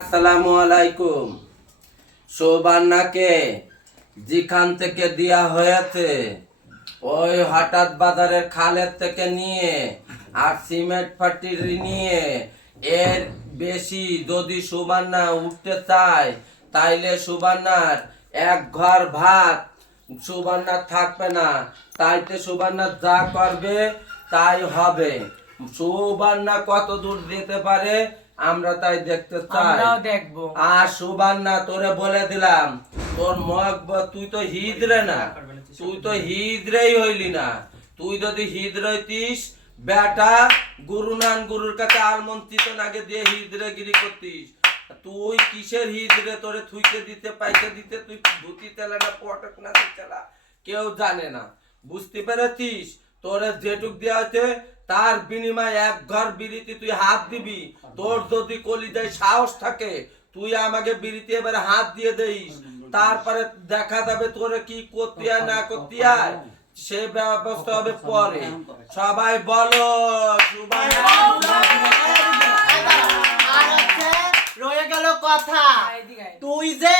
আসসালামু আলাইকুম। সৌবান্নাকে যেখান থেকে দেয়া হয়েছে ওই হঠাৎ বাজারের খালের থেকে নিয়ে আর সিমেন্ট ফ্যাক্টরি নিয়ে এর বেশি যদি সুবান্না উঠতে চায় তাইলে সুবান্নার এক ঘর ভাত সুবান্নার থাকবে না। তাইতে সুবান্না যা করবে তাই হবে। সুবান্না কত দূর যেতে পারে আমরা তাই দেখতে চাই। দেখবো। আর সুবান্না তোরে বলে দিলাম, তোর তুই তো হিজড়ে না, তুই তো হিজড়েই হইলি না। তুই যদি হিজড়ে হইতিস বেটা গুরুর কাছে আলমন্ত্রিত নাগে দিয়ে হিজড়ে গিরি করতিস। তুই কিসের হিজড়ে তোরে থুইতে দিতে পাইতে দিতে তুই ধুতি তেলা না পটক না তেলা কেউ জানে না। বুঝতে পেরেছিস? তোরে যেটুক দেওয়া হয়েছে তার বিনিময়ে এক ঘর বিড়িতে তুই হাত দিবি। তোর যদি কলিজায় সাহস থাকে তুই আমাকে বিড়িতে এবারে হাত দিয়ে দিস, তারপরে দেখা যাবে তোরে কি করতে হয় না করতে হয় সে ব্যবস্থা হবে পরে। সবাই বলো রয়ে গেল কথা, তুই যে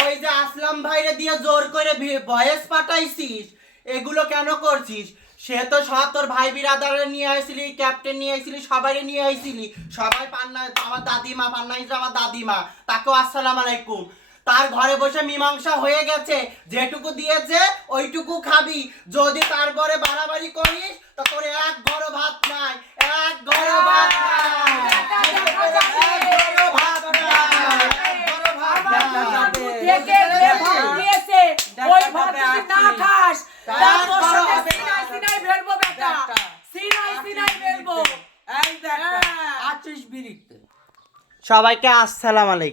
ওই যে আসলাম ভাইরে দিয়ে জোর করে ভয়েস পাঠাইছিস, এগুলো কেন করছিস? সে তো সব তোর ভাই বিরাদারে নিয়ে আসছিলি, ক্যাপ্টেন নিয়ে আসছিলি, সবাই নিয়ে আসছিলি। সবাই পান্না, আমার দাদিমা পান্না হিসেবে আমার দাদিমা, তাকেও আসসালাম আলাইকুম। তার ঘরে বসে মীমাংসা হয়ে গেছে, যেটুকু দিয়েছে ওইটুকু খাবি। যদি তারপরে বাড়াবাড়ি করিস তো তোর এক ঘরও ভাত নাই, এক ঘরও ভাত নাই, এক ঘরও ভাত সবাইকে আসসালাম আলাইকুম।